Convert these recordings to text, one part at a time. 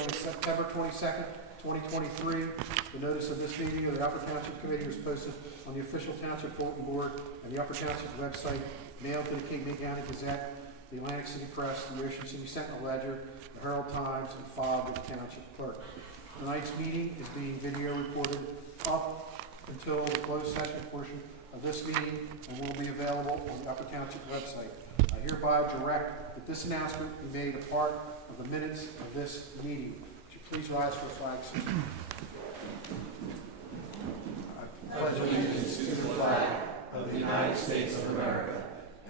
on September 22nd, 2023. The notice of this meeting of the Upper Township Committee was posted on the official Township Bulletin Board and the Upper Township website, mailed to the Cape May County Gazette, the Atlantic City Press, the Ocean City Sentinel Ledger, the Herald Times, and filed with the Township Clerk. Tonight's meeting is being video recorded up until the closed session portion of this meeting and will be available on the Upper Township website. I hereby direct that this announcement be made a part of the minutes of this meeting. Would you please rise for a flag salute? I pledge allegiance to the flag of the United States of America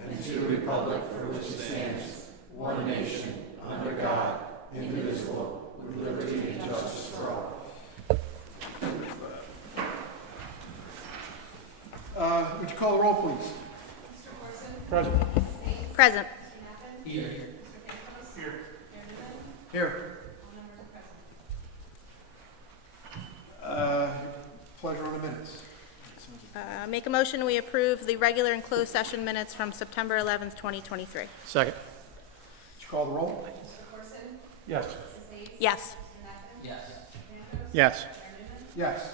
and to the republic for which it stands, one nation, under God, indivisible, with liberty and justice for all. Would you call the roll, please? Mr. Corson? Present. Present. Here. Here. Here. Pleasure on the minutes. Make a motion, we approve the regular and closed session minutes from September 11th, 2023. Second. Would you call the roll? Mr. Corson? Yes. Yes. Yes. Yes.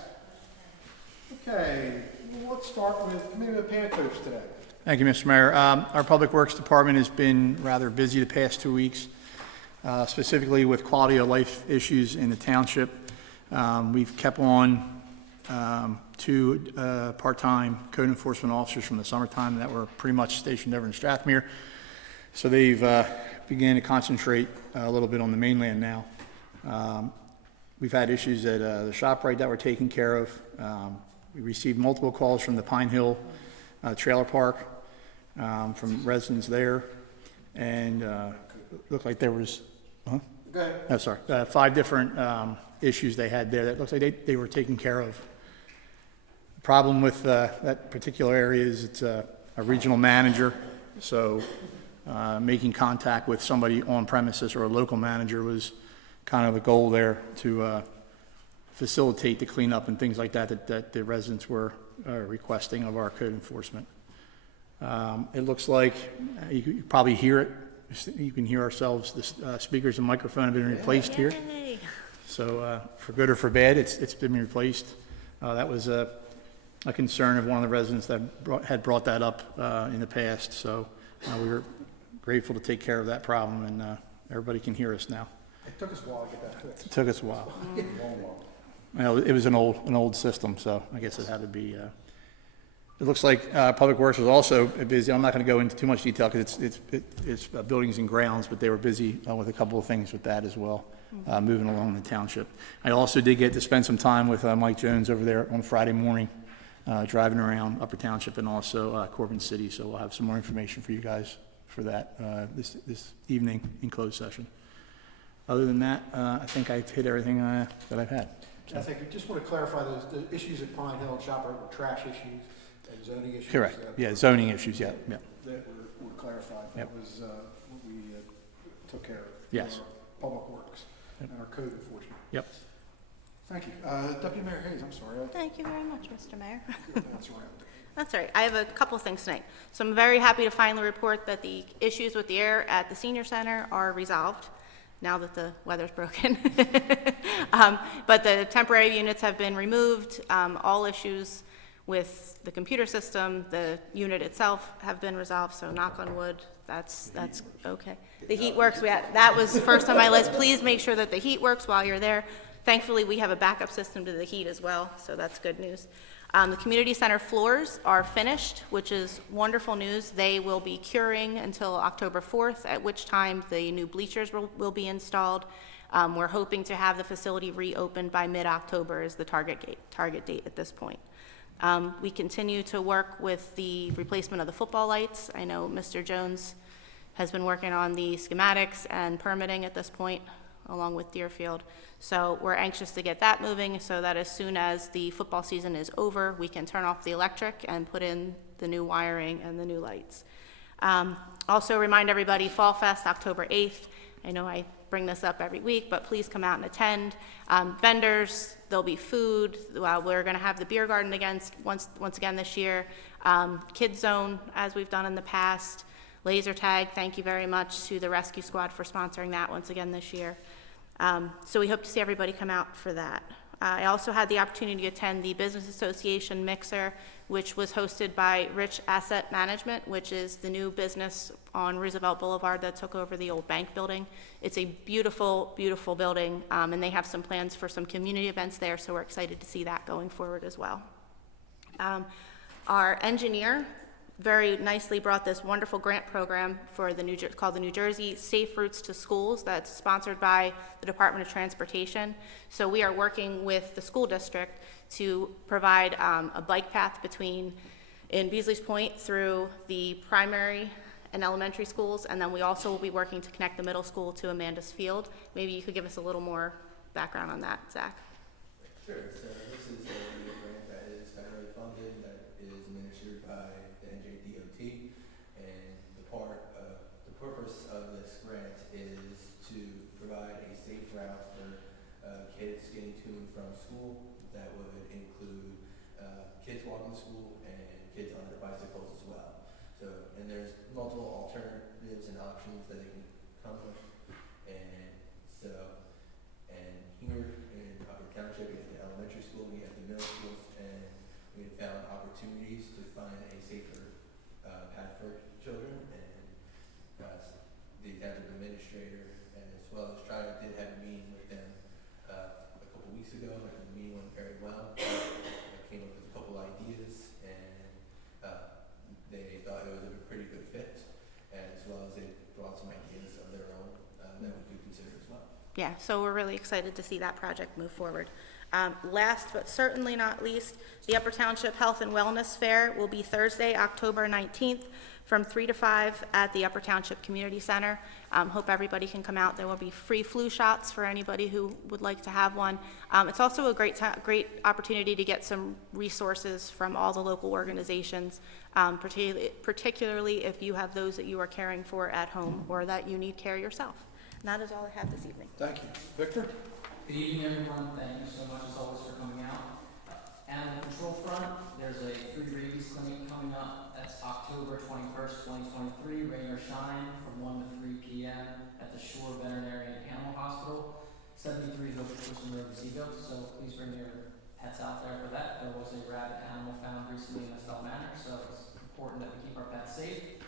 Okay, well, let's start with Committee of Pantos today. Thank you, Mr. Mayor. Our Public Works Department has been rather busy the past 2 weeks, specifically with quality of life issues in the township. We've kept on two part-time code enforcement officers from the summertime that were pretty much stationed over in Strathmere. So they've began to concentrate a little bit on the mainland now. We've had issues at the ShopRite that were taken care of. We received multiple calls from the Pine Hill Trailer Park from residents there, and looked like there was, Go ahead. oh, sorry, 5 different issues they had there that looks like they were taken care of. The problem with that particular area is it's a regional manager, so making contact with somebody on premises or a local manager was kind of the goal there to facilitate the cleanup and things like that the residents were requesting of our code enforcement. It looks like you can probably hear it. You can hear ourselves. The speakers and microphone have been replaced here. Yay. So for good or for bad, it's been replaced. That was a concern of one of the residents that had brought that up in the past. So we were grateful to take care of that problem, and everybody can hear us now. It took us a while to get that fixed. It took us a while. A long while. Well, it was an old system, so I guess it had to be. It looks like Public Works was also busy. I'm not going to go into too much detail because it's buildings and grounds, but they were busy with a couple of things with that as well, moving along the township. I also did get to spend some time with Mike Jones over there on Friday morning, driving around Upper Township and also Corbin City. So we'll have some more information for you guys for that this evening in closed session. Other than that, I think I've hit everything that I've had. I think we just want to clarify the issues at Pine Hill and ShopRite were trash issues and zoning issues. Correct. Yeah, zoning issues. Yeah. That were clarified. Yep. That was what we took care of. Yes. Our Public Works Yep. and our code enforcement. Yep. Thank you. Deputy Mayor Hayes, I'm sorry. Thank you very much, Mr. Mayor. That's around. That's all right. I have a couple things tonight. So I'm very happy to finally report that the issues with the air at the senior center are resolved now that the weather's broken. But the temporary units have been removed. All issues with the computer system, the unit itself have been resolved, so knock on wood, that's okay. The heat works. That was first on my list. Please make sure that the heat works while you're there. Thankfully, we have a backup system to the heat as well, so that's good news. The community center floors are finished, which is wonderful news. They will be curing until October 4th, at which time the new bleachers will be installed. We're hoping to have the facility reopened by mid-October is the target date at this point. We continue to work with the replacement of the football lights. I know Mr. Jones has been working on the schematics and permitting at this point, along with Deerfield. So we're anxious to get that moving so that as soon as the football season is over, we can turn off the electric and put in the new wiring and the new lights. Also remind everybody, Fall Fest, October 8th. I know I bring this up every week, but please come out and attend. Vendors, there'll be food. We're gonna have the beer garden again once again this year. Kids Zone, as we've done in the past. Laser tag, thank you very much to the rescue squad for sponsoring that once again this year. So we hope to see everybody come out for that. I also had the opportunity to attend the Business Association Mixer, which was hosted by Rich Asset Management, which is the new business on Roosevelt Boulevard that took over the old bank building. It's a beautiful, beautiful building, and they have some plans for some community events there, so we're excited to see that going forward as well. Our engineer very nicely brought this wonderful grant program for called the New Jersey Safe Routes to Schools, that's sponsored by the Department of Transportation. So we are working with the school district to provide a bike path in Beasley's Point through the primary and elementary schools, and then we also will be working to connect the middle school to Amanda's Field. Maybe you could give us a little more background on that, Zach. Sure. So this is a grant that is federally funded, that is administered by the NJDOT, and the purpose of this grant is to provide a safe route for kids getting to and from school. That would include kids walking to school and kids on their bicycles as well. So, and there's multiple alternatives and options that they can come with, and here in Upper Township, we have the elementary school, we have the middle schools, and we have found opportunities to find a safer path for children. And the township administrator, as well as Strider, did have a meeting with them a couple weeks ago, and the meeting went very well. I came up with a couple ideas, and they thought it was a pretty good fit, as well as they brought some ideas of their own that we could consider as well. Yeah, so we're really excited to see that project move forward. Last but certainly not least, the Upper Township Health and Wellness Fair will be Thursday, October 19th from 3 to 5 at the Upper Township Community Center. Hope everybody can come out. There will be free flu shots for anybody who would like to have one. It's also a great opportunity to get some resources from all the local organizations, particularly if you have those that you are caring for at home or that you need care yourself. And that is all I have this evening. Thank you. Victor? Good evening, everyone. Thank you so much, as always, for coming out. Animal control front, there's a free rabies clinic coming up. That's October 21st, 2023, rain or shine, from 1 to 3 p.m. at the Shore Veterinary and Animal Hospital, 73 Hillcrest Road, Seago. So please bring your pets out there for that. There was a rabid animal found recently in Estelle Manor, so it's important that we keep our pets safe.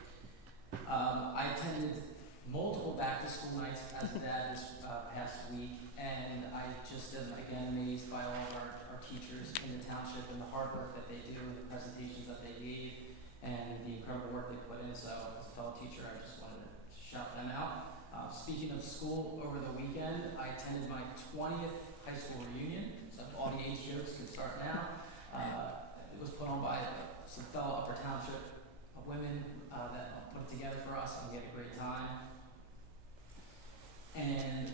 I attended multiple back-to-school nights as a dad this past week, and I just am again amazed by all of our teachers in the township and the hard work that they do, and the presentations that they gave, and the incredible work they put in. So as a fellow teacher, I just wanted to shout them out. Speaking of school, over the weekend, I attended my 20th high school reunion, so all the age jokes can start now. It was put on by some fellow Upper Township women that put it together for us, and we had a great time. And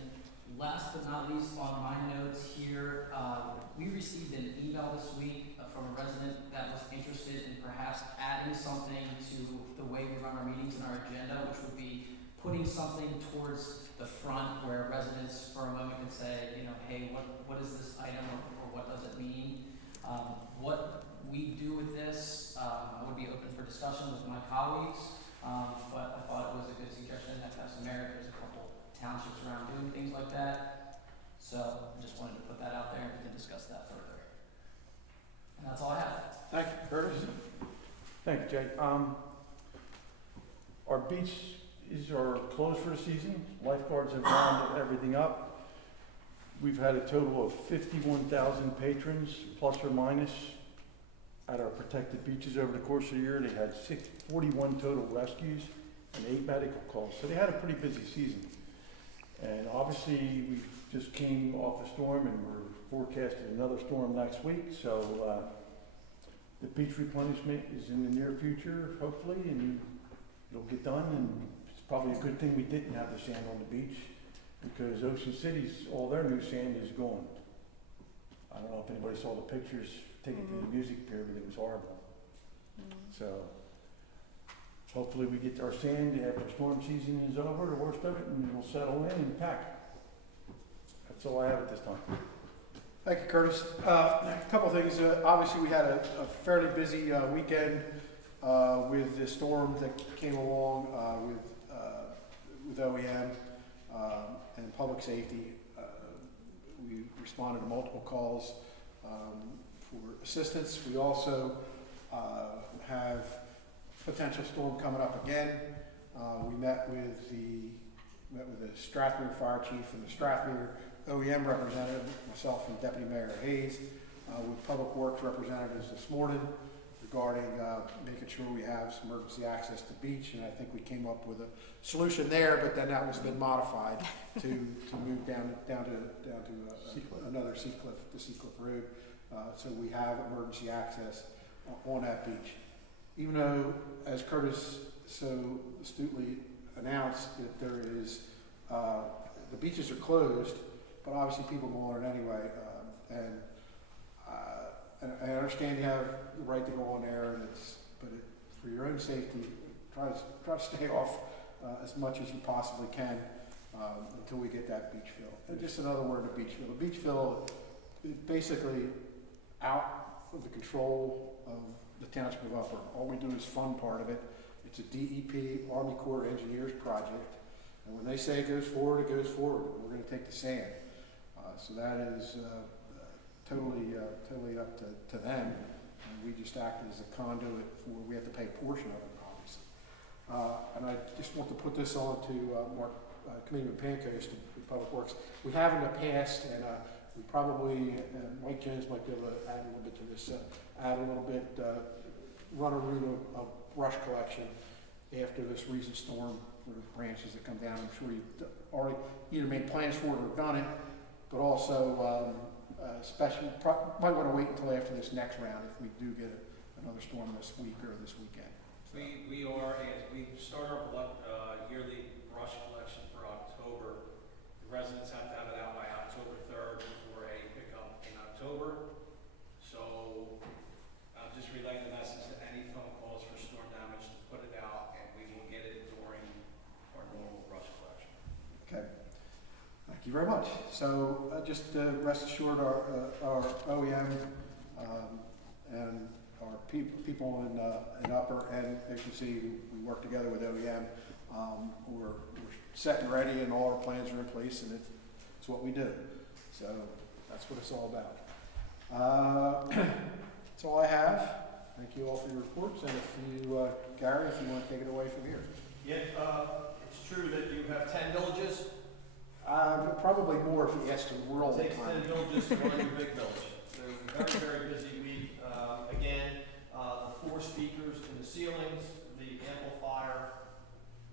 last but not least, on my notes here, we received an email this week from a resident that was interested in perhaps adding something to the way we run our meetings and our agenda, which would be putting something towards the front where residents for a moment could say, hey, what is this item, or what does it mean? What we do with this, I would be open for discussion with my colleagues, but I thought it was a good suggestion that have some merit. There's a couple townships around doing things like that. So I just wanted to put that out there, and we can discuss that further. And that's all I have. Thank you. Curtis? Thank you, Jay. Our beaches are closed for the season. Lifeguards have rounded everything up. We've had a total of 51,000 patrons, plus or minus, at our protected beaches over the course of the year. They had 41 total rescues and 8 medical calls. So they had a pretty busy season. And obviously, we just came off a storm, and we're forecasting another storm next week. So the beach replenishment is in the near future, hopefully, and it'll get done. And it's probably a good thing we didn't have the sand on the beach, because Ocean City's, all their new sand is gone. I don't know if anybody saw the pictures taken to the music pier, but it was horrible. So hopefully we get our sand after storm season is over, the worst of it, and we'll settle in and pack. That's all I have at this time. Thank you, Curtis. A couple of things. Obviously, we had a fairly busy weekend with the storm that came along with OEM and public safety. responded to multiple calls for assistance. We also have potential storm coming up again. We met with the Strathmere Fire Chief and the Strathmere OEM representative, myself and Deputy Mayor Hayes, with Public Works representatives this morning regarding making sure we have some emergency access to the beach, and I think we came up with a solution there, but then that has been modified to move down to another Seacliff, the Seacliff Road, so we have emergency access on that beach. Even though, as Curtis so astutely announced, that there is, the beaches are closed, but obviously people go on it anyway, and I understand you have the right to go on there, but for your own safety, try to stay off as much as you possibly can until we get that beach fill. And just another word on the beach fill. The beach fill is basically out of the control of the Township of Upper. All we do is fund part of it. It's a DEP, Army Corps of Engineers project, and when they say it goes forward, it goes forward. We're going to take the sand. So that is totally up to them, and we just act as a conduit for, we have to pay a portion of it, obviously. And I just want to put this on to Mark, Committeeman Pancos, to Public Works. We have in the past, and we probably, Mike Jones might be able to add a little bit to this, run a route of brush collection after this recent storm for branches that come down. I'm sure you've already either made plans for it or done it, but also especially might want to wait until after this next round if we do get another storm this week or this weekend. We start our yearly brush collection for October. The residents have to have it out by October 3rd for a pickup in October. So I'll just relay the message to any phone calls for storm damage to put it out, and we will get it during our normal brush collection. Okay. Thank you very much. So just rest assured our OEM and our people in Upper, and as you see, we work together with OEM. We're set and ready, and all our plans are in place, and it's what we do. So that's what it's all about. That's all I have. Thank you all for your reports, and if you, Gary, if you want to take it away from here. Yeah, it's true that you have 10 villages. Probably more if you ask the world. It takes 10 villages to run your big village. So a very, very busy week. Again, the 4 speakers in the ceilings, the amplifier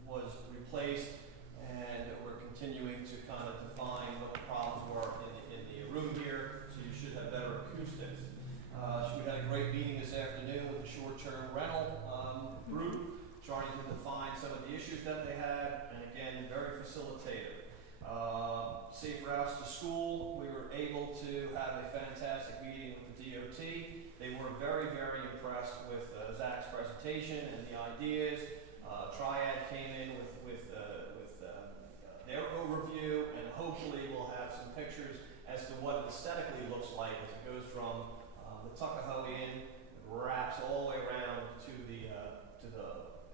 was replaced, and we're continuing to kind of define what the problems were in the room here, so you should have better acoustics. We had a great meeting this afternoon with the short-term rental group, trying to define some of the issues that they had, and again, very facilitative. Safe routes to school, we were able to have a fantastic meeting with the DOT. They were very, very impressed with Zach's presentation and the ideas. Triad came in with their overview, and hopefully we'll have some pictures as to what it aesthetically looks like as it goes from the Tuckahoe Inn, wraps all the way around to the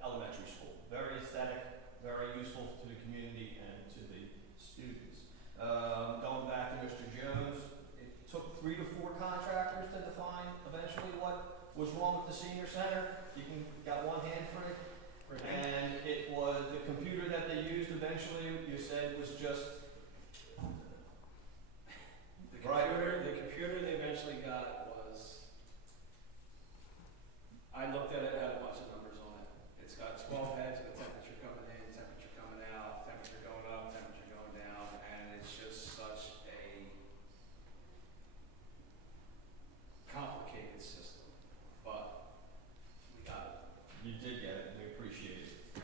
elementary school. Very aesthetic, very useful to the community and to the students. Going back to Mr. Jones, it took 3 to 4 contractors to define eventually what was wrong with the senior center. You got one hand for it. And it was the computer that they used eventually, you said, was just The computer they eventually got was, I looked at it, it had a bunch of numbers on it. It's got 12 heads with temperature coming in, temperature coming out, temperature going up, temperature going down, and it's just such a complicated system. But we got it. You did get it, and we appreciate it.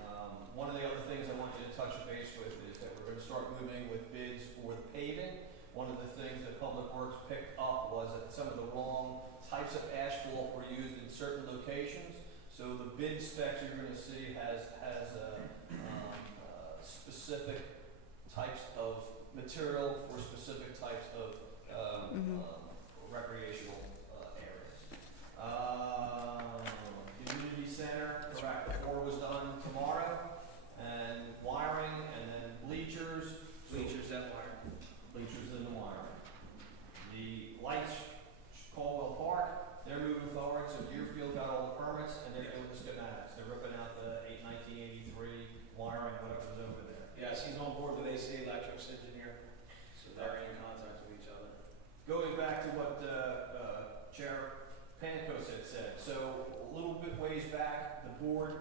One of the other things I want you to touch base with is that we're going to start moving with bids for the paving. One of the things that Public Works picked up was that some of the wrong types of asphalt were used in certain locations. So the bid specs you're going to see has specific types of material for specific types of recreational areas. Community center, correct, the floor was done tomorrow, and wiring, and then bleachers. Bleachers and wire. Bleachers and the wiring. back to what Chair Pankos had said. So a little bit ways back, the board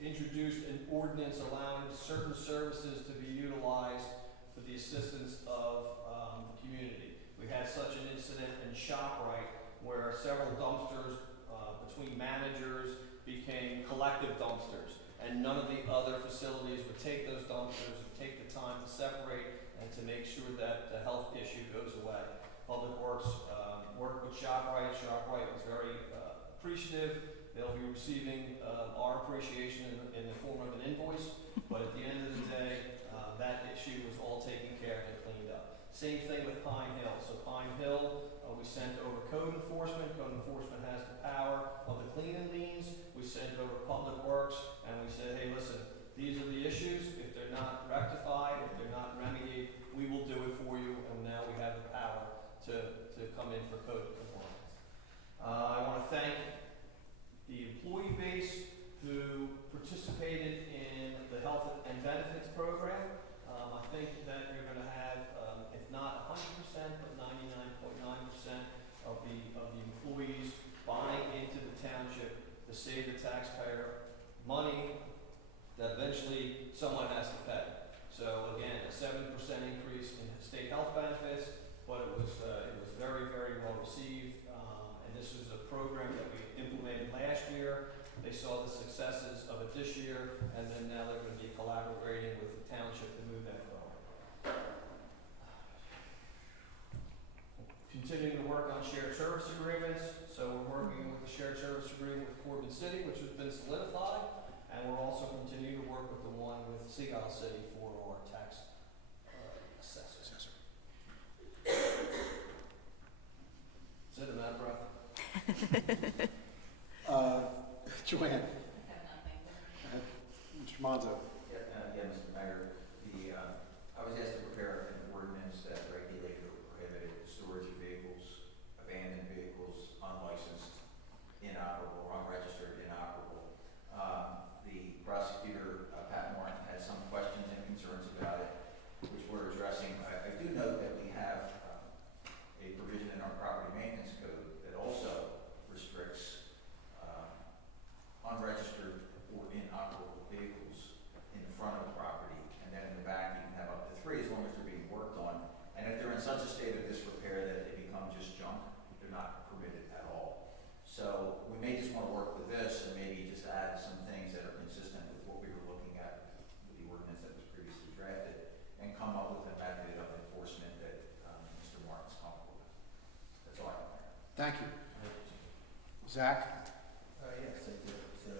introduced an ordinance allowing certain services to be utilized for the assistance of the community. We had such an incident in ShopRite where several dumpsters between managers became collective dumpsters, and none of the other facilities would take those dumpsters and take the time to separate and to make sure that the health issue goes away. Public Works worked with ShopRite. ShopRite was very appreciative. They'll be receiving our appreciation in the form of an invoice, but at the end of the day, that issue was all taken care of and cleaned up. Same thing with Pine Hill. So Pine Hill, we sent over code enforcement. Code enforcement has the power of the clean and liens. We sent over Public Works, and we said, hey, listen, these are the issues. If they're not rectified, if they're not remedied, we will do it for you, and now we have the power to come in for code compliance. I want to thank the employee base who participated in the health and benefits program. I think that you're going to have, if not 100%, but 99.9% of the employees buying into the township to save the taxpayer money that eventually someone has to pay. So again, a 7% increase in state health benefits, but it was very, very well received. And this was a program that we implemented last year. They saw the successes of it this year, and then now they're going to be collaborating with the township to move that forward. Continuing to work on shared service agreements. So we're working with the shared service agreement with Corbin City, which has been solidified, and we're also continuing to work with the one with Seagull City for our tax assessors. Is it a matter of breath? Joanne? Mr. Monzo? Yeah, Mr. Mayor, I was asked to prepare an ordinance that regulated or prohibited storage of vehicles, abandoned vehicles, unlicensed, inoperable, unregistered, inoperable. The prosecutor, Pat Moran, had some questions and concerns about it, which we're addressing. I do note that we have a provision in our property maintenance code that also restricts unregistered or inoperable vehicles in the front of the property, and then in the back you can have up to 3 as long as they're being worked on. And if they're in such a state of disrepair that they become just junk, they're not permitted at all. So we may just want to work with this and maybe just add some things that are consistent with what we were looking at with the ordinance that was previously drafted, and come up with a method of enforcement that Mr. Martin's comfortable with. That's all I have. Thank you. Zach? Yes, I do. So,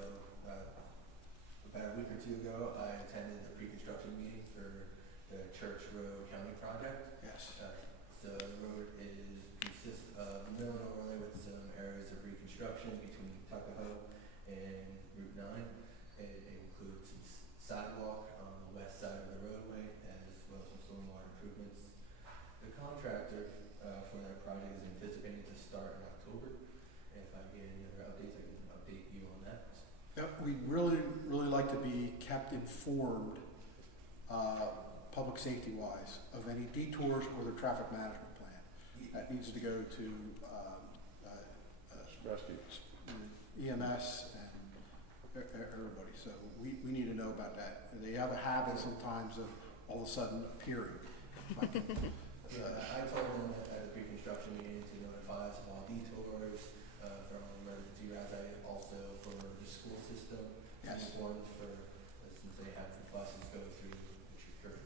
about a week or 2 ago, I attended the pre-construction meeting for the Church Road County project. Yes. So the road consists of mill and overlay with some areas of reconstruction between Tuckahoe and Route 9. It includes some sidewalk on the west side of the roadway, as well as some stormwater improvements. The contractor for that project is anticipating to start in October. If I get any other updates, I can update you on that. We'd really like to be kept informed, public safety wise, of any detours or the traffic management plan. That needs to go to Rescue. EMS and everybody, so we need to know about that. They have a habit sometimes of all of a sudden appearing. I told them at the pre-construction meeting to notify us of all detours from emergency routes. I also for the school system, Yes. ones for since they have the buses go through the church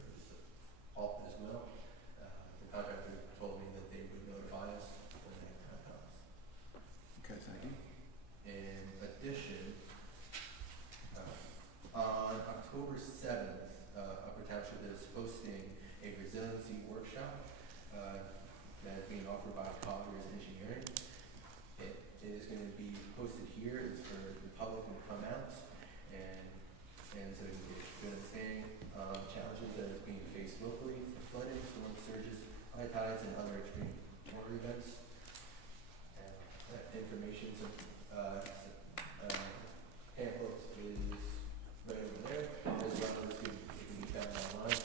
halt as well. The contractor told me that they would notify us when that time comes. Okay, thank you. In addition, on October 7th, Upper Township is hosting a resiliency workshop that is being offered by Colliers Engineering. It is going to be hosted here. It's for the public to come out and so you get good understanding of challenges that are being faced locally for flooding, storm surges, high tides, and other extreme water events. Information, pamphlets is right over there, as well as it can be found online.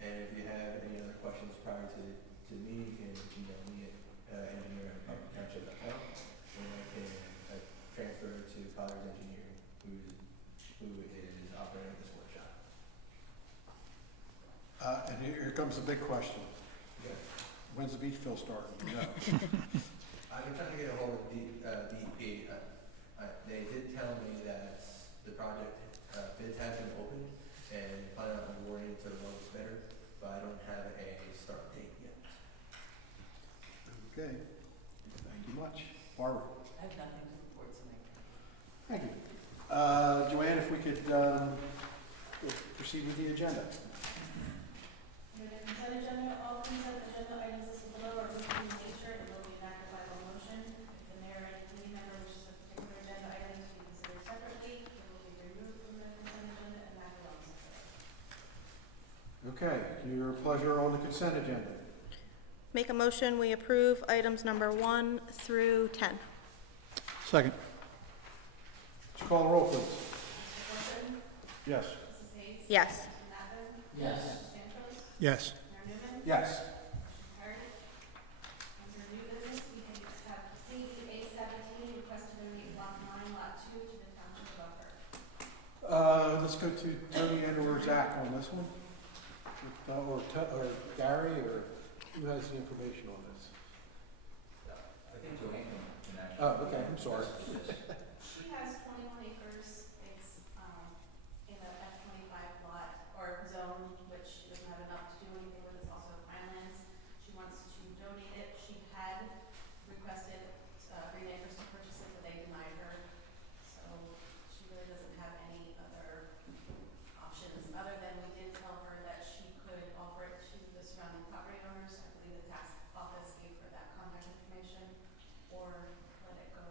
And if you have any other questions to me, you can email me at engineer@township.com, and I can transfer to Colliers Engineering, who is operating this workshop. And here comes the big question. Yeah. When's the beach fill starting? No. I've been trying to get a hold of DEP. They did tell me that the project bids have been opened and plan on awarding to the lowest bidder, but I don't have a start date yet. Okay, thank you much. Barbara? I have nothing to report tonight. Thank you. Joanne, if we could proceed with the agenda. Under the consent agenda, all consent agenda items listed below are routine in nature and will be enacted by one motion. If the mayor or any committee member wishes a particular agenda item to be considered separately, it will be removed from the consent agenda and acted on separately. Okay, your pleasure on the consent agenda. Make a motion, we approve items number 1 through 10. Second. Would you call the roll, please? Yes. Yes. Yes. Yes. Yes. Under new business, we have CEA 17 requested to donate lot 9, lot 2 to the township buffer. Let's go to Tony and/or Zach on this one. Or Gary, or who has the information on this? I think Joanne can actually. Oh, okay, I'm sorry. She has 21 acres. It's in a F25 lot or zone, which she doesn't have enough to do anything with. It's also Pinelands. She wants to donate it. She had requested Green Acres to purchase it, but they denied her. So she really doesn't have any other options, other than we did tell her that she could offer it to the surrounding property owners. I believe the tax office gave her that contact information, or let it go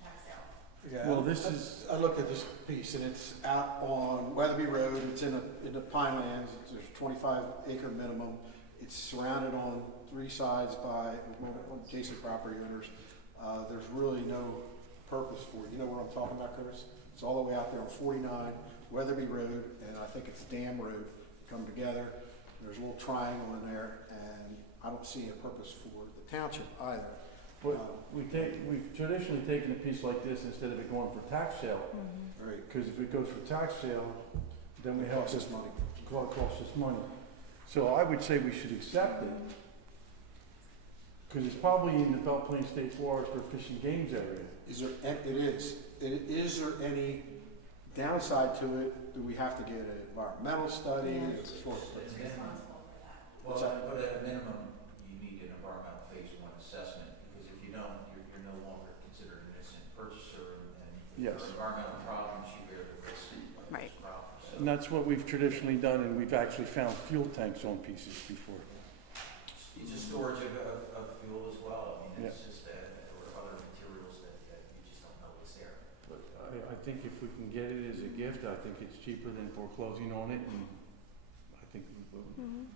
tax sale. Yeah, Well, this is- I looked at this piece, and it's out on Weatherby Road. It's in the Pinelands. There's 25 acre minimum. It's surrounded on 3 sides by adjacent property owners. There's really no purpose for it. You know what I'm talking about, Chris? It's all the way out there on 49 Weatherby Road, and I think it's Dam Road, come together. There's a little triangle in there, and I don't see a purpose for the township either. But we've traditionally taken a piece like this instead of it going for tax sale, Right. because if it goes for tax sale, then we It have costs to us money. cost us money. So I would say we should accept it, because it's probably in the Belle Plaine State Forest or Fish and Games area. Is there any downside to it? Do we have to get an environmental study? Yeah. Or sort of- It's a minimum. What's Well, that? but at a minimum, you need an environmental phase 1 assessment, because if you don't, you're no longer considered an innocent purchaser, and if there Yes. are environmental problems, you bear the risk of Right. those problems. So And that's what we've traditionally done, and we've actually found fuel tanks on pieces before. it's a storage of fuel as well. I mean, it's Yeah. just or other materials that you just don't know what's there. But I think if we can get it as a gift, I think it's cheaper than foreclosing on it, and I think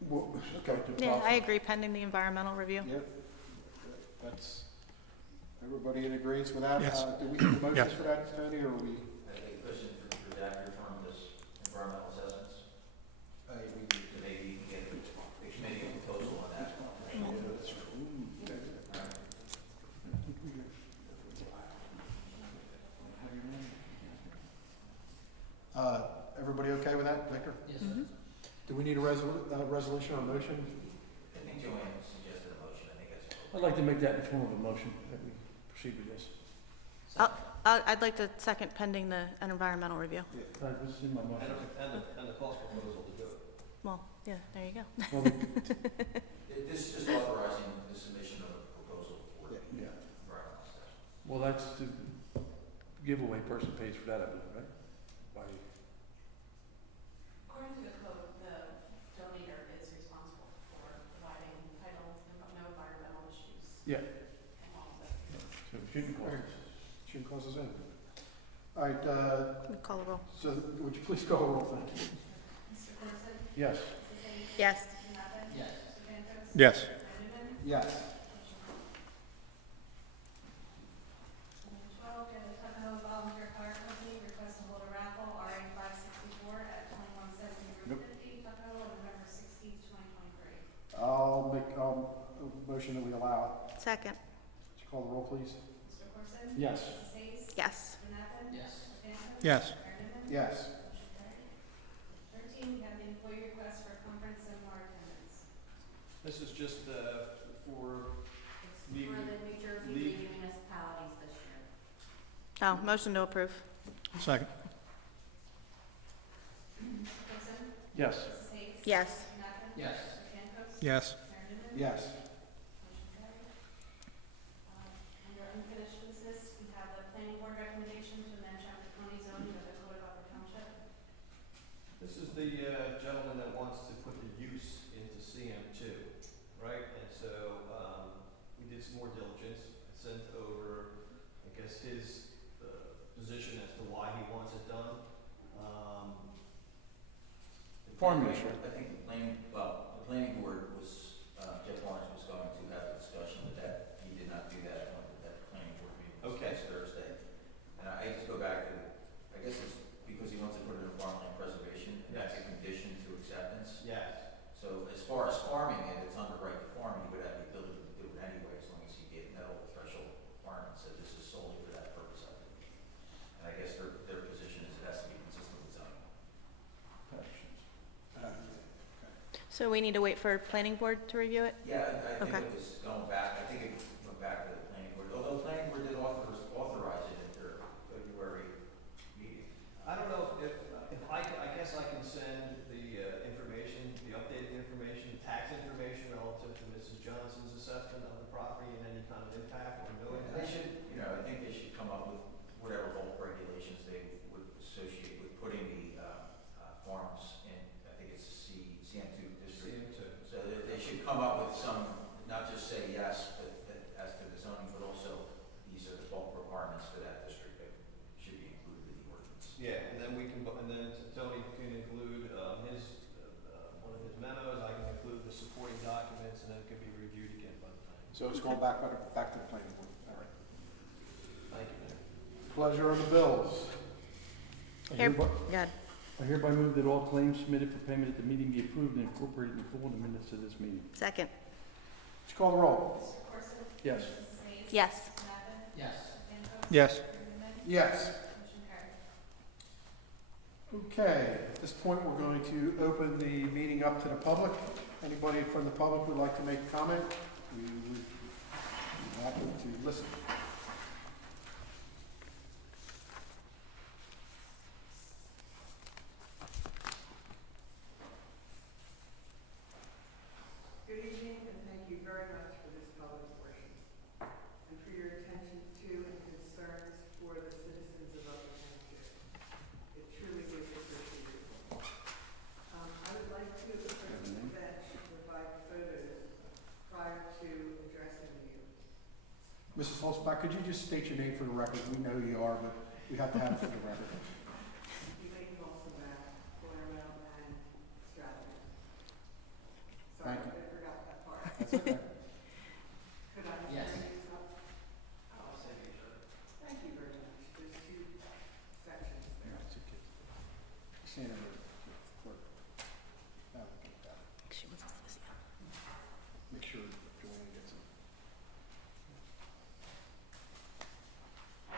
Well, okay. Yeah, I agree, pending the environmental review. Yeah, that's, everybody in agreement with that? Yes. Do we have a motion Yes. for that, Tony, or we? I think a question for Jack here from this environmental assessments, We do. to maybe you can get a committee proposal on that. Everybody okay with that, Victor? Yes, sir. Do we need a resolution or motion? I think Joanne suggested a motion, I think that's. I'd like to make that in the form of a motion, that we proceed with this. I'd like to second pending an environmental review. This is in my motion. And the cost proposal to do it. Well, yeah, there you go. Well, This is just authorizing the submission of a proposal for the Yeah. environmental assessment. well, that's the giveaway person pays for that, I believe, right? By, According to the code, the donator is responsible for providing title, no environmental issues. Yeah. And all of that. so it shouldn't cost us. Shouldn't cause us in. All right, Call a roll. so would you please call a roll, thank you? Mr. Corson? Yes. Yes. Yes. Yes. Yes. 12, get a Tuckahoe Volunteer Fire Company request to hold a raffle, RA 564 at 2170 Route 50, Tuckahoe, on November 16th, 2023. I'll a motion that we allow. Second. Would you call the roll, please? Mr. Corson? Yes. Mrs. Hayes? Yes. Mr. Knappman? Yes. Mr. Campbell? Yes. Mayor Newman? Yes. Motion carried. 13, we have the employee request for conference seminar attendance. This is just for It's for League- the New Jersey League- League of Municipalities this year. Oh, motion to approve. Second. Mr. Corson? Yes. Mrs. Hayes? Yes. Mr. Knappman? Yes. Mr. Campbell? Yes. Mayor Newman? Yes. Motion carried. Under unfinished business, we have the planning board recommendation to amend chapter 20 zoning of the Code of Upper Township. This is the gentleman that wants to put the use into CM2, right? And so we did some more diligence. I sent over, I guess, his position as to why he wants it done. Farm district. I think the planning board was, Jeff Lawrence was going to have a discussion with that. He did not do that at that planning board meeting. It was Okay. last Thursday. And I just go back to, I guess it's because he wants to put it in farmland preservation, and that's a condition to acceptance. Yes. So as far as farming it, it's under right to farm, he would have the ability to do it anyway, as long as he met all the threshold requirements, so this is solely for that purpose, I believe. And I guess their position is it has to be consistent with zoning. So we need to wait for planning board to review it? Yeah, I think Okay. it was going back, I think it went back to the planning board, although the planning board did authorize it at their February meeting. I don't know if I guess I can send the information, the updated information, tax information relative to Mrs. Johnson's assessment of the property and any kind of impact or no They impact. should, I think they should come up with whatever bulk regulations they would associate with putting the farms in, I think it's CM2 district. CM2. So they should come up with some, not just say yes, but as to the zoning, but also these are the bulk requirements for that district that should be included in the ordinance. Yeah, and then and then Tony can include one of his memos, I can include the supporting documents, and then it can be reviewed again by the time. So it's going back to the planning board. All right. Thank you, Mayor. Pleasure on the bills. Here, good. I hereby move that all claims submitted for payment at the meeting be approved and incorporated in full in the minutes of this meeting. Second. Would you call the roll? Mr. Corson? Yes. Mrs. Hayes? Yes. Mr. Knappman? Yes. Mr. Campbell? Yes. Mayor Newman? Yes. Motion carried. Okay, at this point, we're going to open the meeting up to the public. Anybody from the public would like to make a comment? We would be happy to listen. Good evening, and thank you very much for this public portion, and for your attention to and concerns for the citizens of Upper Township. It truly is appreciated. I would like to approach the bench to provide photos prior to addressing you. Mrs. Holzbach, could you just state your name for the record? We know you are, but we have to have it for the record. Elaine Holzenbach, Palermo and Stratford. Thank Sorry, you. I forgot that part. That's okay. Could I Yes. turn these up? Thank you very much. There's two sections there. It's okay. Stand over there. Clerk. Now we can go. She wants us to see it. Make sure Joanne gets it.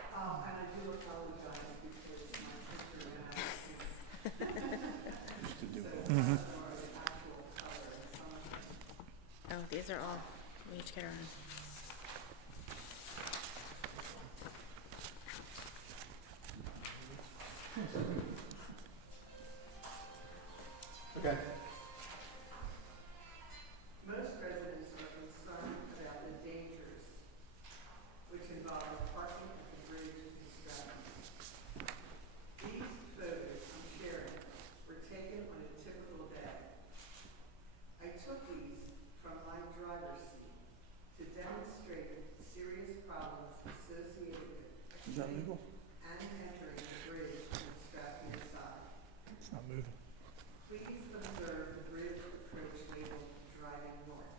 And I do apologize because my picture went out of sync. Used to do So, it. Mhm. or the actual color and some of them. Oh, these are all, we each get our own. Okay. Most residents are concerned about the dangers which involve parking at the bridge in Stratton. These photos I'm sharing were taken on a typical day. I took these from my driver's seat to demonstrate the serious problems associated with Is that legal? and entering the bridge on the Stratton side. It's not moving. Please observe the bridge approach labeled driving north.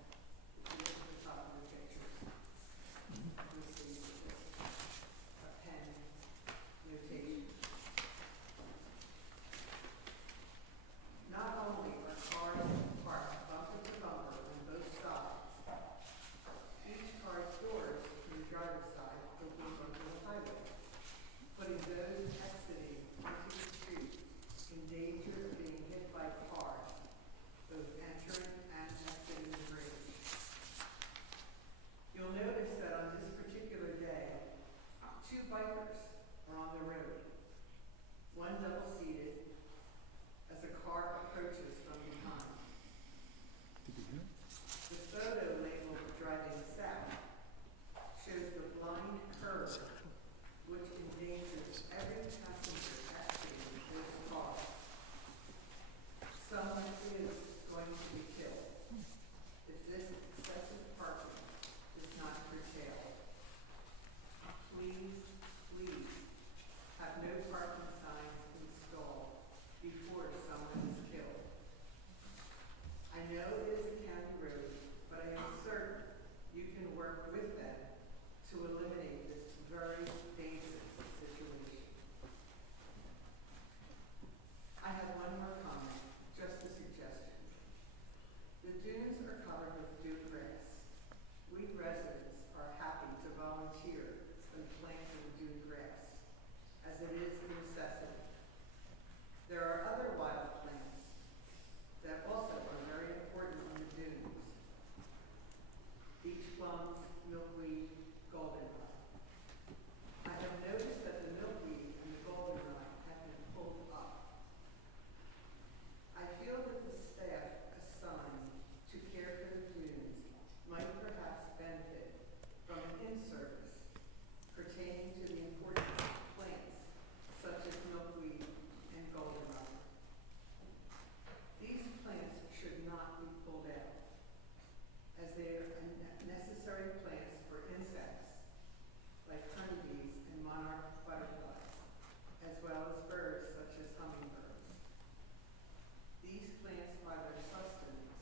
If you look at the top of the pictures, you'll see a pen notation. Not only are cars parked bumper to bumper on both sides, as it is a necessity. There are other wild plants that also are very important on the dunes. Beach plums, milkweed, goldenrod. I have noticed that the milkweed and the goldenrod have been pulled up. I feel that the staff assigned to care for the dunes might perhaps benefit from an in-service pertaining to the importance of plants such as milkweed and goldenrod. These plants should not be pulled out, as they are necessary plants for insects like honeybees and monarch butterflies, as well as birds such as hummingbirds. These plants are their sustenance,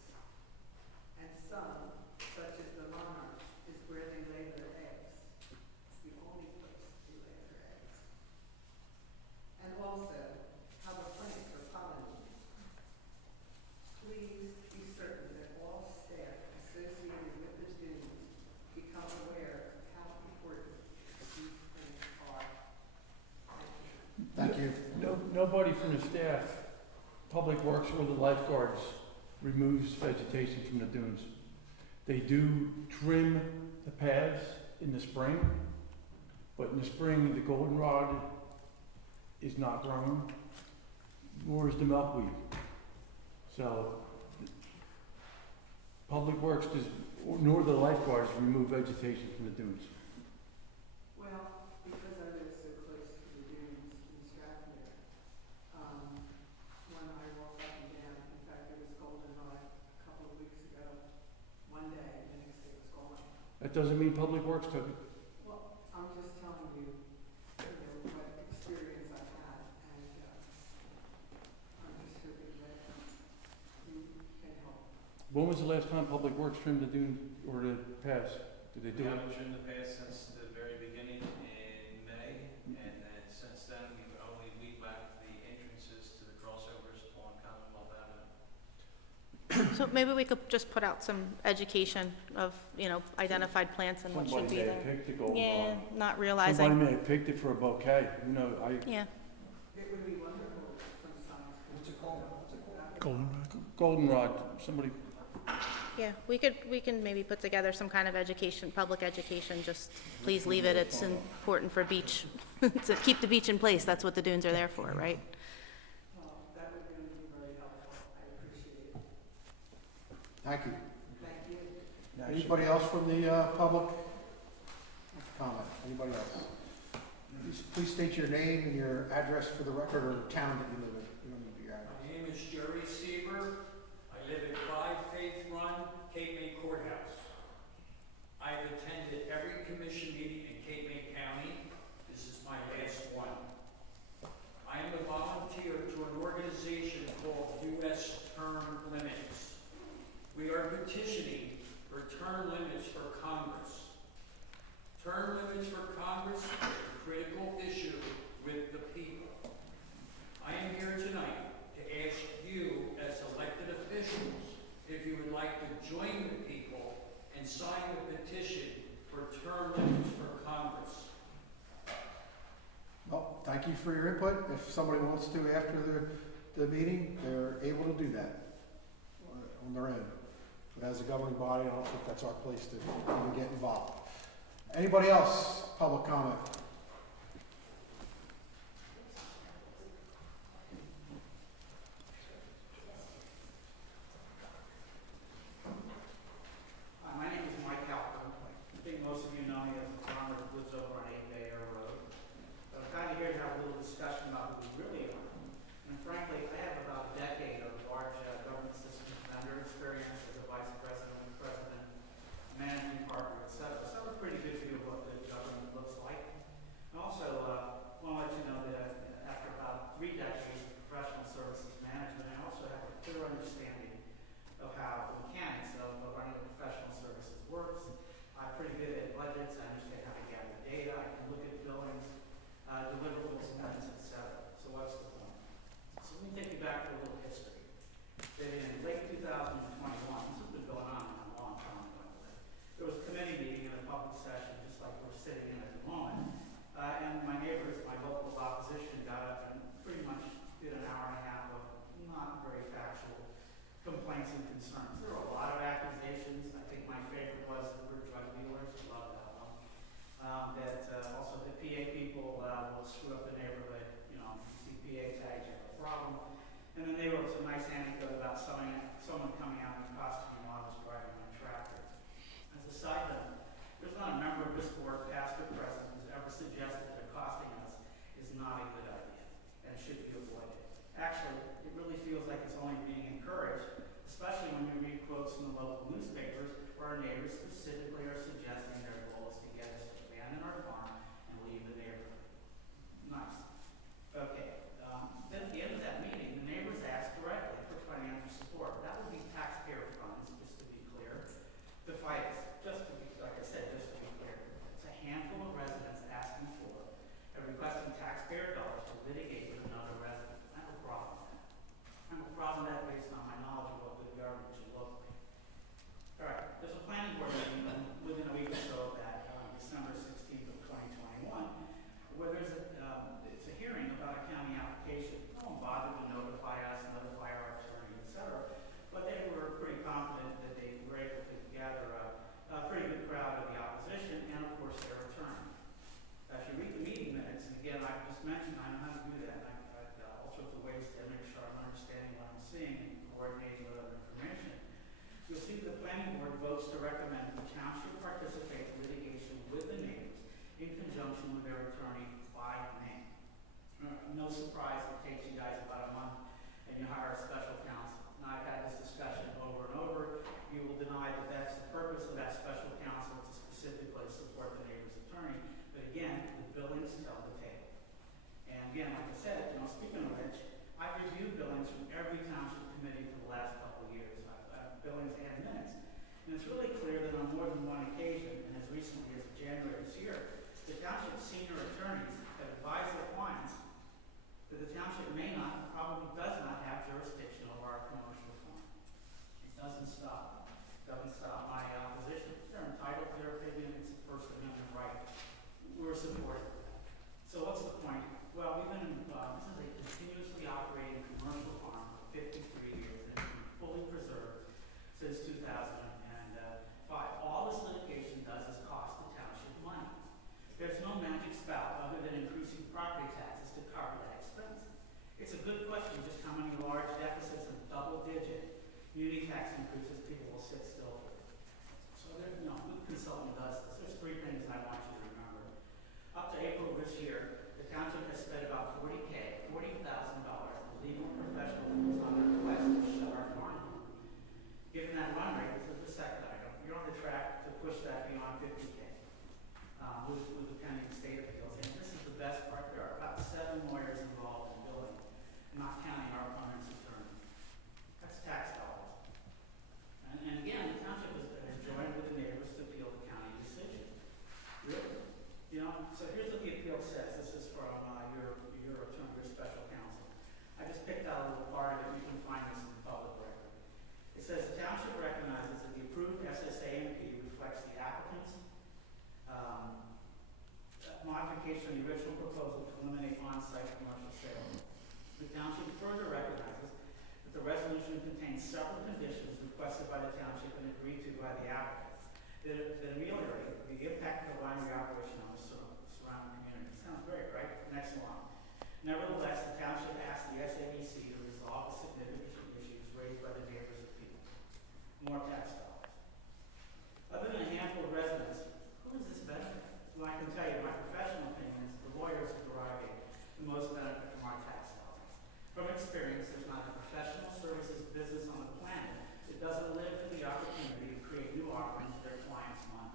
and some, such as the monarchs, is where they lay their eggs. It's the only place they lay their eggs. And also, how the plants are pollinated. Please be certain that all staff associated with the dunes become aware of how important these plants are. Thank you. Nobody from the staff, Public Works or the lifeguards removes vegetation from the dunes. They do trim the paths in the spring, but in the spring, the goldenrod is not grown, nor is the milkweed. So, Public Works nor the lifeguards remove vegetation from the dunes. Well, because I live so close to the dunes in Strathmere, when I walk up and down, in fact, there was goldenrod a couple of weeks ago, one day, and the next day it was gone. That doesn't mean Public Works took it. Well, I'm just telling you, what experience I've had, and, I'm just hoping that you can help. When was the last time Public Works trimmed the dune or the paths? Did they We do it? haven't trimmed the path since the very beginning in May, and then since then, we've only weed whacked the entrances to the crossovers on Commonwealth Avenue. So maybe we could just put out some education of, identified plants and what should Somebody be may there. have picked the goldenrod. Yeah, not Somebody realizing, may have picked it for a bouquet. yeah. It would be wonderful if some signs. What's it called? Goldenrod, somebody, Yeah, we can maybe put together some kind of education, public education, just please leave it, it's important for beach, to keep the beach in place, that's what the dunes are there for, right? Well, that would really be very helpful. I appreciate it. Thank you. Thank you. Anybody else from the public? Comment, anybody else? Please state your name and your address for the record, or town that you live in. You don't need to be your address. My name is Jerry Sieber. I live at 5 Faith Run, Cape May Courthouse. I've attended every commission meeting in Cape May County. This is my last one. I am a volunteer to an organization called U.S. Term Limits. We are petitioning for term limits for Congress. Term limits for Congress is a critical issue with the people. I am here tonight to ask you, as elected officials, if you would like to join the people and sign the petition for term limits for Congress. Well, thank you for your input. If somebody wants to after the meeting, they're able to do that on their own. But as a governing body, I don't think that's our place to even get involved. Anybody else? Public comment? My name is Mike Halpern. I think most of you know me as a farmer who lives over on 8 Bay Air Road. But I'm kind of here to have a little discussion about who we really are. And frankly, I have about a decade of large government systems vendor experience as a vice president, managing partner, etc. So I have a pretty good view of what good government looks like. conjunction with their attorney by name. No surprise, it takes you guys about a month and you hire a special counsel. Now, I've had this discussion over and over. You will deny that that's the purpose of that special counsel, to specifically support the neighbor's attorney. But again, the billings tell the tale. And again, like I said, speaking of which, I've reviewed billings from every township committee for the last couple of years. I've billings and minutes. And it's really clear that on more than one occasion, and as recently as January this year, the township senior attorneys have advised their clients that the township may not, probably does not have jurisdiction over our commercial farm. It doesn't stop my opposition. They're entitled to their opinion. It's a First Amendment right. We're supportive of that. So what's the point? Well, we've been, this is a continuously operating commercial farm for 53 years, and it's been fully preserved since 2005. All this litigation does is cost the township money. There's no magic spout other than increasing property taxes to cover that expense. It's a good question just how many large deficits and double-digit community tax increases people will sit still for. So there, good consultant does this. There's three things I want you to remember. Up to April of this year, the township has spent about $40,000 in legal professional fees on the request to shut our farm. Given that run rate, this is the second item. You're on the track to push that beyond $50,000 with the pending state appeals. And this is the best part. There are about 7 lawyers involved in billing, not counting our opponent's attorney. That's tax dollars. And again, the township has joined with the neighbors to appeal the county decision. Really? So here's what the appeal says. This is from your attorney, your special counsel. I just picked out a little part of it. You can find this in the public record. It says the township recognizes that the approved SSA&P reflects the applicant's modification of the original proposal to eliminate on-site commercial sales. The township further recognizes that the resolution contains several conditions requested by the township and agreed to by the applicant that ameliorate the impact of the winery operation on the surrounding community. Sounds great, right? Next one. Nevertheless, the township asked the SABC to resolve the significant issues raised by the neighbors' appeal. More tax dollars. Other than a handful of residents, who does this benefit? Well, I can tell you, my professional opinion is the lawyers are deriving the most benefit from our tax dollars. From experience, there's not a professional services business on the planet that doesn't live for the opportunity to create new offerings for their clients' money.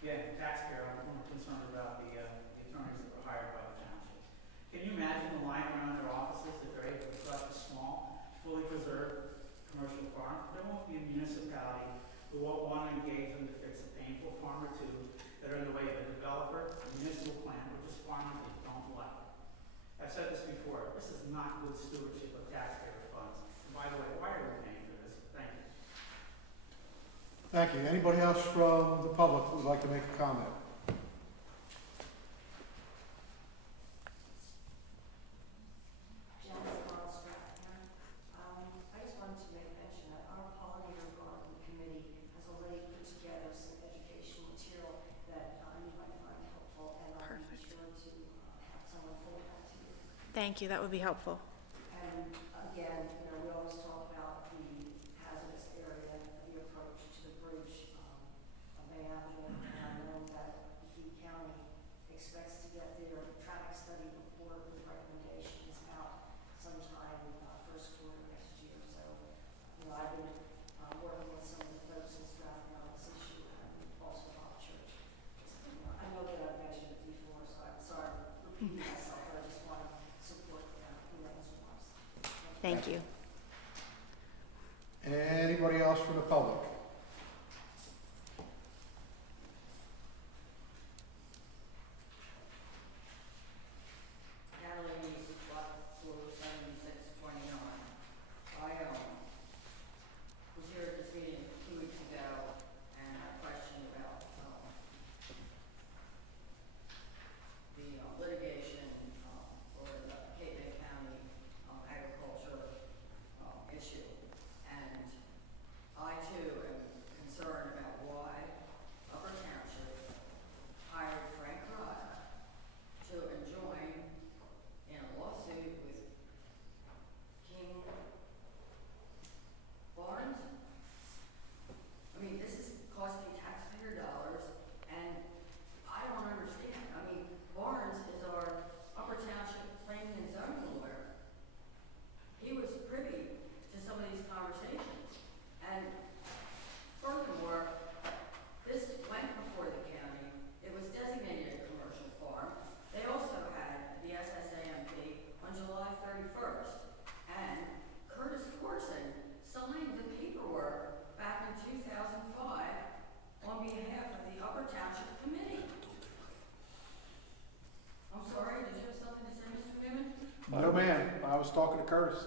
Again, taxpayer, I'm more concerned about the attorneys that were hired by the township. Can you imagine the line around their offices if they're able to crush a small, fully preserved commercial farm? There won't be a municipality who won't want to engage them to fix a painful farm or two that are in the way of a developer, a municipal plant, or just farmers they don't like. I've said this before, this is not good stewardship of taxpayer funds. And by the way, why are we paying for this? Thank you. Thank you. Anybody else from the public who would like to make a comment? I just wanted to make mention that our pollinator garden committee has already put together some educational material that you might find helpful, and I'll be Perfect. sure to have someone forward that to you. Thank you, that would be helpful. And again, we always talk about the hazardous area, the approach to the bridge abandonment, and I know that the county expects to get their traffic study report with recommendations out sometime first quarter next year. So, I've been working with some of the folks in drafting on this issue, and also Bob Church. I know that I've mentioned it before, so I'm sorry for repeating myself, but I just want to support Elaine's remarks. Thank you. Anybody else from the public? Natalie, lot 47629. I was here at this meeting 2 weeks ago, and I questioned about the litigation for the Cape May County agriculture issue. And I too public courtesy.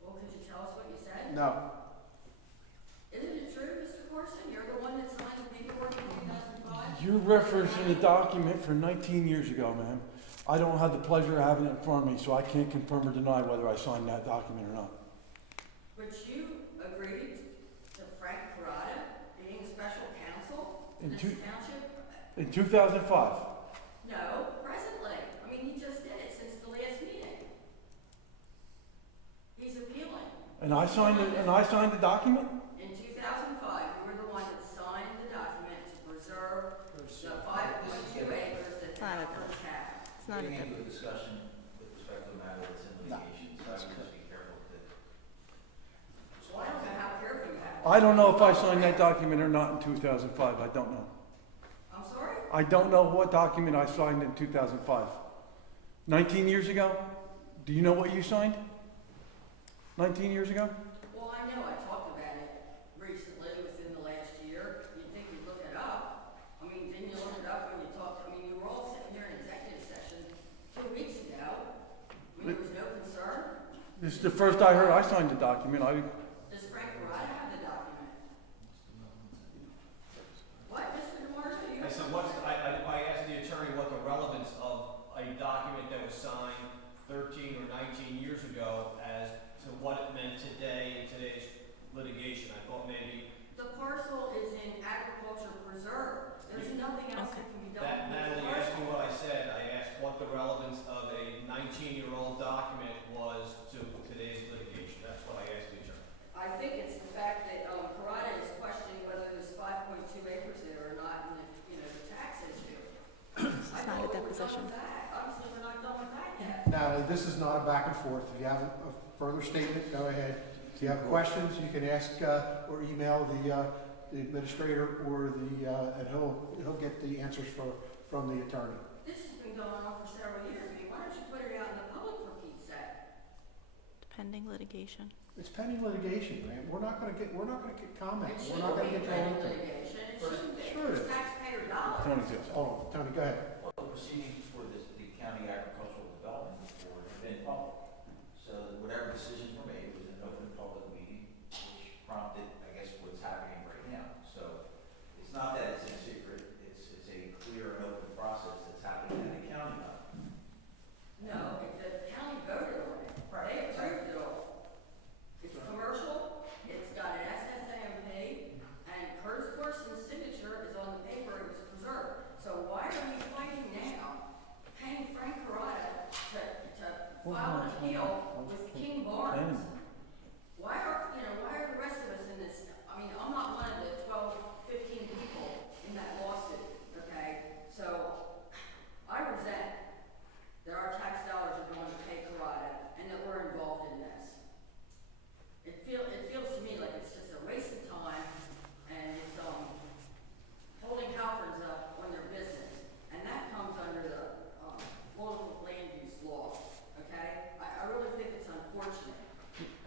Well, could you tell us what you said? No. Isn't it true, Mr. Corson? You're the one that signed the paperwork in 2005? You're referencing a document from 19 years ago, ma'am. I don't have the pleasure of having it in front of me, so I can't confirm or deny whether I signed that document or not. But you agreed to Frank Parada being special counsel in this township? In 2005. No, presently. I mean, he just did it since the last meeting. He's appealing. And I signed the document? In 2005, you were the one that signed the document to preserve the 5.2 acres that the not a- Calverts have. It's not a Getting good. into a discussion with respect to a matter that's in litigation, so I would just be careful with it. So I don't know how careful you have to I don't know if I signed that document or not in 2005. I don't know. I'm sorry? I don't know what document I signed in 2005. 19 years ago? Do you know what you signed? 19 years ago? Well, I know I talked about it recently, within the last year. You'd think you'd look it up. I mean, didn't you look it up when you talked? I mean, you were all sitting here in executive session 2 weeks ago. I mean, there was no concern. This is the first I heard I signed the document. Does Frank Parada have the document? What, Mr. DeMarco? You I said, I asked the attorney what the relevance of a document that was signed 13 or 19 years ago as to what it meant today in today's litigation. I thought maybe The parcel is in agriculture preserve. There's nothing else that can be done with the Natalie asked me parcel. what I said. I asked what the relevance of a 19-year-old document was to today's litigation. That's what I asked the attorney. I think it's the fact that Parada is questioning whether there's 5.2 acres there or not, and the tax issue. It's I not a thought we were done deposition. with that. Obviously, we're not done with that yet. Natalie, this is not a back and forth. If you have a further statement, go ahead. If you have questions, you can ask or email the administrator or and he'll get the answers from the attorney. This has been going on for several years. I mean, why don't you put it out in the public for Pete's sake? Pending litigation. It's pending litigation, man. We're not gonna get It comments. We're shouldn't not gonna be get pending drawn into it. litigation. It shouldn't be. Sure it It's is. taxpayer dollars. Tony says. Hold on, Tony, go ahead. Well, the proceedings for the County Agricultural Development Board have been public. So whatever decisions were made was an open public meeting, which prompted, I guess, what's happening right now. So it's not that it's a secret, it's a clear and open process that's happening at the county level. No, the county voted on it. They approved it all. It's commercial, it's got an SSAMP, and Curtis Corson's signature is on the paper, it was preserved. So why are we fighting now, paying Frank Parada to file an appeal with King Barnes? Why are the rest of us in this? I mean, I'm not one of the 12, 15 people in that lawsuit, okay? So I resent that our tax dollars are going to pay Parada and that we're involved in this. It feels to me like it's just a waste of time and it's holding Halfords up on their business. And that comes under the local land use law, okay? I really think it's unfortunate.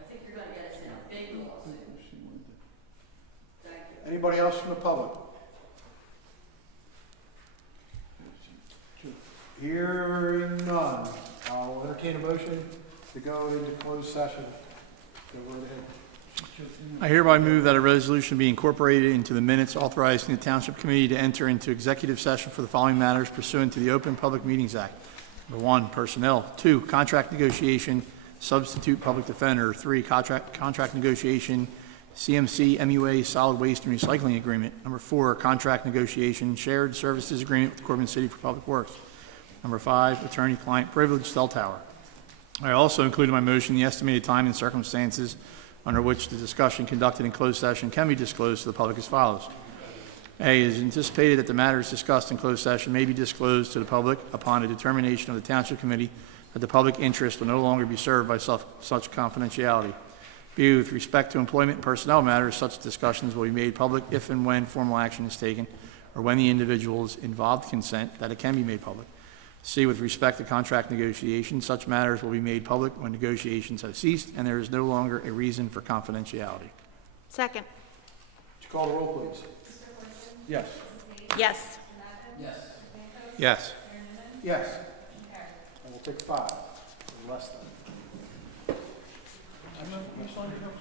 I think you're gonna get us in a big lawsuit. Thank you. Anybody else from the public? Hearing none, I'll entertain a motion to go into closed session. Go right ahead. I hereby move that a resolution be incorporated into the minutes authorizing the Township Committee to enter into executive session for the following matters pursuant to the Open Public Meetings Act. Number 1, personnel. 2, contract negotiation, substitute public defender. 3, contract negotiation, CMC MUA solid waste and recycling agreement. Number 4, contract negotiation, shared services agreement with Corbin City for Public Works. Number 5, attorney-client privilege, cell tower. I also included in my motion the estimated time and circumstances under which the discussion conducted in closed session can be disclosed to the public as follows. A, it is anticipated that the matters discussed in closed session may be disclosed to the public upon a determination of the Township Committee that the public interest will no longer be served by such confidentiality. B, with respect to employment and personnel matters, such discussions will be made public if and when formal action is taken or when the individuals involved consent that it can be made public. C, with respect to contract negotiations, such matters will be made public when negotiations have ceased and there is no longer a reason for confidentiality. Second. Would you call the roll, please? Yes. Yes. Yes. Yes. Yes. And we'll take 5, or less than. I remember you signed it.